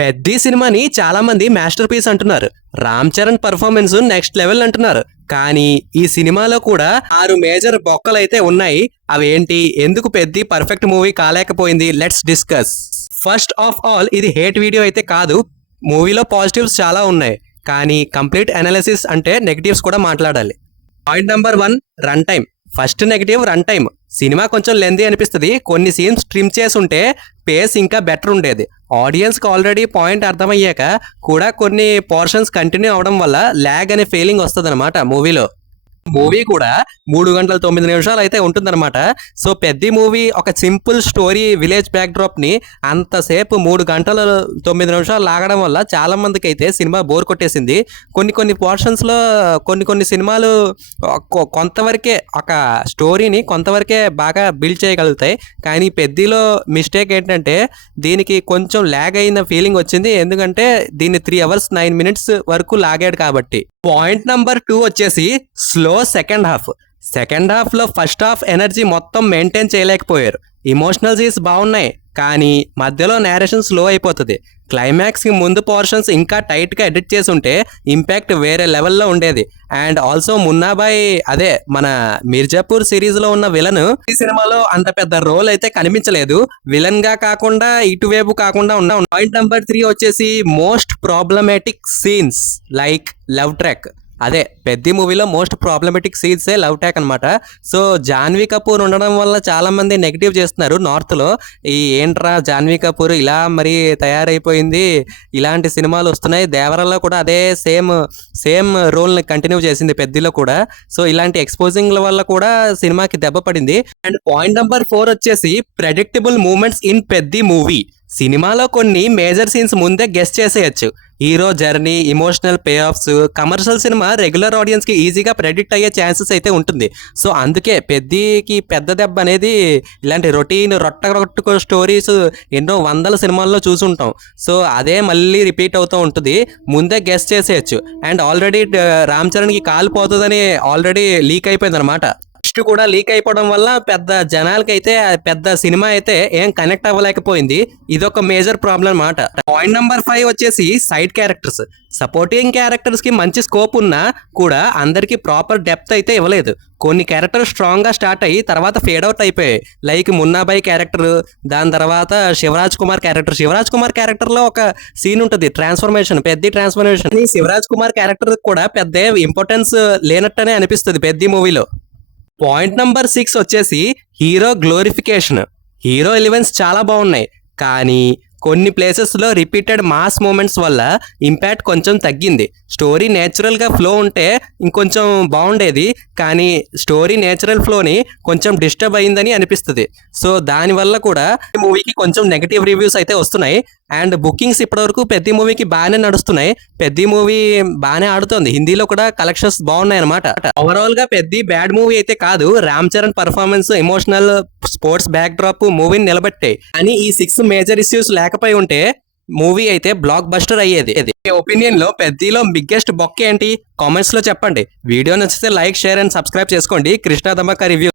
పెద్ద సినిమాని చాలా మంది మాస్టర్ పీస్ అంటున్నారు. Ram Charan performance next level అంటున్నారు. కానీ ఈ సినిమాలో కూడా 6 మేజర్ బొక్కలైతే ఉన్నాయి. అవేంటి, ఎందుకు పెద్ద పర్ఫెక్ట్ మూవీ కాలేకపోయింది? Let's discuss. First of all, ఇది హేట్ వీడియో అయితే కాదు. మూవీలో పాజిటివ్స్ చాలా ఉన్నాయి, కానీ కంప్లీట్ అనాలిసిస్ అంటే నెగటివ్స్ కూడా మాట్లాడాలి. Point number 1, run time. First negative run time. Cinema కొంచెం లెందీ అనిపిస్తుంది. కొన్ని సీన్స్ ట్రిమ్ చేసి ఉంటే పేస్ ఇంకా బెటర్ ఉండేది. ఆడియన్స్కి ఆల్రెడీ పాయింట్ అర్థమయ్యాక కూడా కొన్ని పోర్షన్స్ కంటిన్యూ అవడం వల్ల ల్యాగ్ అనే ఫీలింగ్ వస్తుంది అనమాట మూవీలో. మూవీ కూడా 3 గంటల 9 నిమిషాలు అయితే ఉంటుందన్నమాట. సో పెద్ద మూవీ ఒక simple story, village back drop ని అంతసేపు 3 గంటల 9 నిమిషాలు లాగడం వల్ల చాలా మందికి అయితే సినిమా బోర్ కొట్టేసింది. కొన్ని పోర్షన్స్ లో కొన్ని సినిమాలు కొంతవరకే ఒక స్టోరీని కొంతవరకే బాగా బిల్డ్ చేయగలుగుతాయి. కానీ పెద్దలో మిస్టేక్ ఏంటంటే దీనికి కొంచెం ల్యాగ్ అయిన ఫీలింగ్ వచ్చింది. ఎందుకంటే దీన్ని 3 hours 9 minutes వరకు లాగాడు కాబట్టి. పాయింట్ నెంబర్ 2 వచ్చేసి స్లో సెకండ్ హాఫ్ లో ఫస్ట్ హాఫ్ ఎనర్జీ మొత్తం మెయింటైన్ చేయలేకపోయారు. ఇమోషనల్ సీన్స్ బాగున్నాయి, కానీ మధ్యలో నేరేషన్ స్లో అయిపోతుంది. క్లైమాక్స్ కి ముందు పోర్షన్స్ ఇంకా టైట్ గా ఎడిట్ చేసి ఉంటే ఇంపాక్ట్ వేరే లెవెల్లో ఉండేది. అండ్ ఆల్సో మున్నాబాయ్, అదే మన మిర్జాపూర్ సిరీస్ లో ఉన్న విలన్ ఈ సినిమాలో అంత పెద్ద రోల్ అయితే కనిపించలేదు. విలన్ గా కాకుండా ఇటువైపు కాకుండా ఉన్న. పాయింట్ నెంబర్ 3 వచ్చేసి most problematic scenes like love track. అదే పెద్ద మూవీలో మోస్ట్ ప్రాబ్లమేటిక్ సీన్సే లవ్ ట్రాక్ అనమాట. సో జాన్వీ కపూర్ ఉండడం వల్ల చాలా మంది నెగిటివ్ చేస్తున్నారు నార్త్ లో. ఈ ఏంట్రా జాన్వీ కపూర్ ఇలా మరి తయారైపోయింది, ఇలాంటి సినిమాలు వస్తున్నాయి. దేవరలో కూడా అదే సేమ్ రోల్ ని కంటిన్యూ చేసింది పెద్దలో కూడా. సో ఇలాంటి ఎక్స్పోజింగ్ వల్ల కూడా సినిమాకి దెబ్బ పడింది. అండ్ పాయింట్ నెంబర్ 4 వచ్చేసి ప్రెడిక్టబుల్ మూమెంట్స్ ఇన్ పెద్ద మూవీ. సినిమాలో కొన్ని మేజర్ సీన్స్ ముందే గెస్ చేసేయచ్చు. Hero journey, emotional pay offs. Commercial cinema regular audience కి ఈజీగా ప్రెడిక్ట్ అయ్యే ఛాన్సెస్ అయితే ఉంటుంది. సో అందుకే పెద్ద దెబ్బ అనేది ఇలాంటి రొట్టకొట్టుకో స్టోరీస్ ఎన్నో వందల సినిమాల్లో చూసుంటాం. సో అదే మళ్ళీ రిపీట్ అవుతూ ఉంటుంది. ముందే గెస్ చేసేయచ్చు. అండ్ ఆల్రెడీ రామ్ చరణ్కి కాలు పోతుందని ఆల్రెడీ లీక్ అయిపోయింది అనమాట. కూడా లీక్ అయిపోవడం వల్ల పెద్ద జనాలకైతే పెద్ద సినిమా అయితే ఏం కనెక్ట్ అవ్వలేకపోయింది. ఇదొక మేజర్ ప్రాబ్లం అన్నమాట. పాయింట్ నెంబర్ 5 వచ్చేసి సైడ్ క్యారెక్టర్స్. సపోర్టింగ్ క్యారెక్టర్స్ కి మంచి స్కోప్ ఉన్నా కూడా అందరికి ప్రాపర్ డెప్త్ అయితే ఇవ్వలేదు. కొన్ని క్యారెక్టర్స్ స్ట్రాంగ్ గా స్టార్ట్ అయ్యి తర్వాత ఫేడ్ అవుట్ అయిపోయాయి. లైక్ మున్నాబాయ్ క్యారెక్టర్, దాని తర్వాత శివరాజ్ కుమార్ క్యారెక్టర్ లో ఒక సీన్ ఉంటుంది, పెద్ద ట్రాన్స్ఫర్మేషన్. శివరాజ్ కుమార్ క్యారెక్టర్ కూడా పెద్ద ఇంపార్టెన్స్ లేనట్టనే అనిపిస్తుంది పెద్ద మూవీలో. పాయింట్ నెంబర్ 6 వచ్చేసి హీరో గ్లోరిఫికేషన్. హీరో ఎలిమెంట్స్ చాలా బాగున్నాయి, కానీ కొన్ని ప్లేసెస్లో రిపీటెడ్ మాస్ మూమెంట్స్ వల్ల ఇంపాక్ట్ కొంచెం తగ్గింది. స్టోరీ నేచురల్గా ఫ్లో ఉంటే ఇంకొంచెం బాగుండేది, కానీ స్టోరీ నేచురల్ ఫ్లోని కొంచెం డిస్టర్బ్ అయిందని అనిపిస్తుంది. సో దానివల్ల కూడా ఈ మూవీకి కొంచెం నెగటివ్ రివ్యూస్ అయితే వస్తున్నాయి. అండ్ బుకింగ్స్ ఇప్పటివరకు పెద్ద మూవీకి బాగానే నడుస్తున్నాయి. పెద్ద మూవీ బాగానే ఆడుతోంది. హిందీలో కూడా కలెక్షన్స్ బాగున్నాయి అనమాట. ఓవరాల్ గా పెద్ద బ్యాడ్ మూవీ అయితే కాదు. Ram Charan performance, emotional, sports back drop మూవీని నిలబెట్టాయి. కానీ ఈ 6 మేజర్ ఇష్యూస్ లేకపోయి ఉంటే మూవీ అయితే బ్లాక్ బస్టర్ అయ్యేది. మీ ఒపీనియన్ లో పెద్దలో బిగ్గెస్ట్ బొక్క ఏంటి? కామెంట్స్ లో చెప్పండి. వీడియో నచ్చితే లైక్, షేర్ అండ్ సబ్స్క్రైబ్ చేసుకోండి. కృష్ణ ధమాకా రివ్యూ.